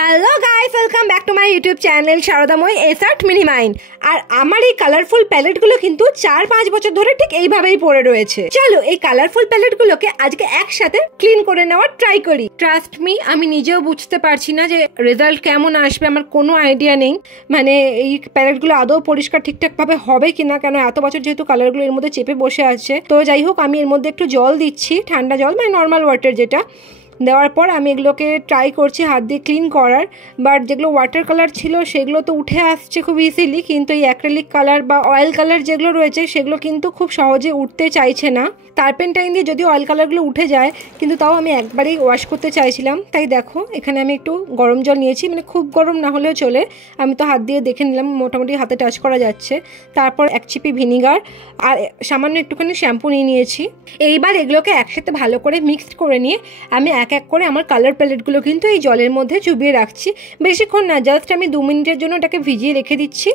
Hello guys, welcome back to my YouTube channel Saradamoyee S art mini mind. আর আমার এই colourful প্যালেটগুলো কিন্তু 4-5 বছর ধরে ঠিক এইভাবেই পড়ে রয়েছে। চলো এই কালারফুল প্যালেটগুলোকে আজকে একসাথে ক্লিন করে নেওয়ার ট্রাই করি। ট্রাস্ট মি, আমি নিজেও বুঝতে পারছি না যে রেজাল্ট কেমন আসবে, আমার কোনো আইডিয়া নেই। মানে এই প্যালেটগুলো আদৌ পরিষ্কার ঠিকঠাক ভাবে হবে কিনা, কেন এত বছর যেহেতু কালারগুলো এর মধ্যে চেপে বসে আছে। তো যাই হোক, আমি এর মধ্যে একটু জল দিচ্ছি, ঠান্ডা জল, মানে নর্মাল ওয়াটার যেটা। দেওয়ার পর আমি এগুলোকে ট্রাই করছি হাত দিয়ে ক্লিন করার। বাট যেগুলো ওয়াটার কালার ছিল সেগুলো তো উঠে আসছে খুব ইজিলি, কিন্তু এই অ্যাক্রিলিক কালার বা অয়েল কালার যেগুলো রয়েছে সেগুলো কিন্তু খুব সহজে উঠতে চাইছে না। টার্পেন্টাইন দিয়ে যদিও অয়েল কালারগুলো উঠে যায়, কিন্তু তাও আমি একবারেই ওয়াশ করতে চাইছিলাম। তাই দেখো এখানে আমি একটু গরম জল নিয়েছি, মানে খুব গরম না হলেও চলে। আমি তো হাত দিয়ে দেখে নিলাম, মোটামুটি হাতে টাচ করা যাচ্ছে। তারপর 1 চিপি ভিনিগার আর সামান্য একটুখানি শ্যাম্পু নিয়ে নিয়েছি। এইবার এগুলোকে একসাথে ভালো করে মিক্সড করে নিয়ে আমি এক এক করে আমার কালার প্যালেটগুলো কিন্তু এই জলের মধ্যে চুবিয়ে রাখছি। বেশিক্ষণ না, জাস্ট আমি 2 মিনিটের জন্য এটাকে ভিজিয়ে রেখে দিচ্ছি।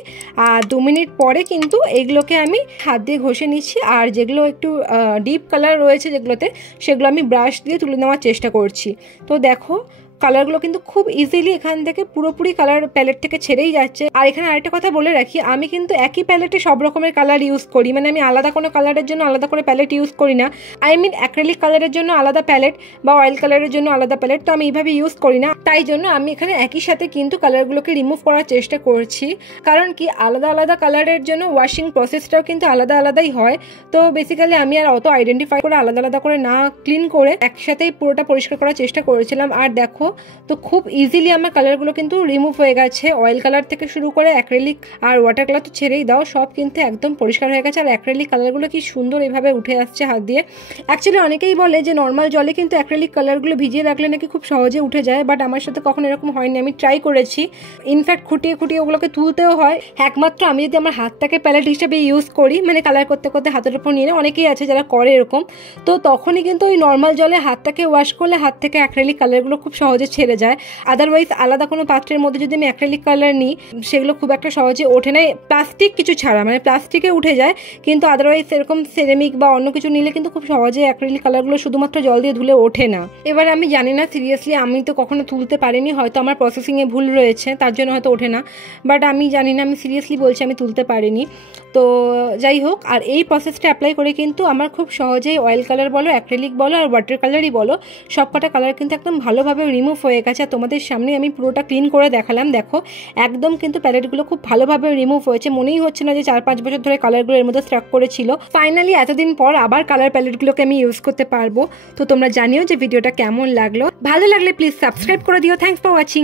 আর 2 মিনিট পরে কিন্তু এগুলোকে আমি হাত দিয়ে ঘষে নিচ্ছি। আর যেগুলো একটু ডিপ কালার রয়েছে যেগুলোতে, সেগুলো আমি ব্রাশ দিয়ে তুলে নেওয়ার চেষ্টা করছি। তো দেখো কালারগুলো কিন্তু খুব ইজিলি এখান থেকে পুরোপুরি কালার প্যালেট থেকে ছেড়েই যাচ্ছে। আর এখানে আরেকটা কথা বলে রাখি, আমি কিন্তু একই প্যালেটে সব রকমের কালার ইউজ করি। মানে আমি আলাদা কোনো কালারের জন্য আলাদা করে প্যালেট ইউজ করি না। আই মিন অ্যাক্রিলিক কালারের জন্য আলাদা প্যালেট বা অয়েল কালারের জন্য আলাদা প্যালেট, তো আমি এইভাবে ইউজ করি না। তাই জন্য আমি এখানে একই সাথে কিন্তু কালারগুলোকে রিমুভ করার চেষ্টা করছি। কারণ কি, আলাদা আলাদা কালারের জন্য ওয়াশিং প্রসেসটাও কিন্তু আলাদা আলাদাই হয়। তো বেসিক্যালি আমি আর অত আইডেন্টিফাই করে আলাদা আলাদা করে না ক্লিন করে একসাথেই পুরোটা পরিষ্কার করার চেষ্টা করেছিলাম। আর দেখো তো খুব ইজিলি আমার কালারগুলো কিন্তু রিমুভ হয়ে গেছে। অয়েল কালার থেকে শুরু করে অ্যাক্রিলিক আর ওয়াটার কালার তো ছেড়েই দাও, সব কিন্তু একদম পরিষ্কার হয়ে গেছে। আর অ্যাক্রিলিক কালারগুলো কি সুন্দর এভাবে উঠে আসছে হাত দিয়ে। অ্যাকচুয়ালি অনেকেই বলে যে নর্মাল জলে কিন্তু অ্যাক্রিলিক কালারগুলো ভিজিয়ে রাখলে নাকি খুব সহজে উঠে যায়, বাট আমার সাথে কখনো এরকম হয়নি। আমি ট্রাই করেছি, ইনফ্যাক্ট খুঁটিয়ে খুঁটিয়ে ওগুলোকে তুলতেও হয়। একমাত্র আমি যদি আমার হাতটাকে প্যালেট হিসেবে ইউজ করি, মানে কালার করতে করতে হাতের উপর নিয়ে, অনেকেই আছে যারা করে এরকম, তো তখনই কিন্তু ওই নর্মাল জলে হাতটাকে ওয়াশ করলে হাত থেকে অ্যাক্রিলিক কালারগুলো খুব সহজে ছেড়ে যায়। আদারওয়াইজ আলাদা কোনো পাত্রের মধ্যে যদি আমি অ্যাক্রিলিক কালার নিই, সেগুলো খুব একটা সহজে ওঠে না, প্লাস্টিক কিছু ছাড়া। মানে প্লাস্টিকে উঠে যায়, কিন্তু আদারওয়াইজ এরকম সেরামিক বা অন্য কিছু নিলে কিন্তু খুব সহজে অ্যাক্রিলিক কালারগুলো শুধুমাত্র জল দিয়ে ধুলে ওঠে না। এবার আমি জানি না, সিরিয়াসলি আমি তো কখনো তুলতে পারিনি, হয়তো আমার প্রসেসিংয়ে ভুল রয়েছে, তার জন্য হয়তো ওঠে না। বাট আমি জানি না, আমি সিরিয়াসলি বলছি আমি তুলতে পারিনি। তো যাই হোক, আর এই প্রসেসটা অ্যাপ্লাই করে কিন্তু আমার খুব সহজেই অয়েল কালার বলো, অ্যাক্রিলিক বলো আর ওয়াটার কালারই বলো, সবকটা কালার কিন্তু একদম ভালোভাবে রিমুভ হয়ে গেছে। আর তোমাদের সামনে আমি পুরোটা ক্লিন করে দেখালাম। দেখো একদম কিন্তু প্যালেটগুলো খুব ভালোভাবে রিমুভ হয়েছে। মনেই হচ্ছে না যে 4-5 বছর ধরে কালারগুলো এর মধ্যে স্ট্রাক করেছিল। ফাইনালি এতদিন পর আবার কালার প্যালেটগুলোকে আমি ইউজ করতে পারবো। তো তোমরা জানিও যে ভিডিওটা কেমন লাগলো। ভালো লাগলে প্লিজ সাবস্ক্রাইব করে দিও। Thanks for watching.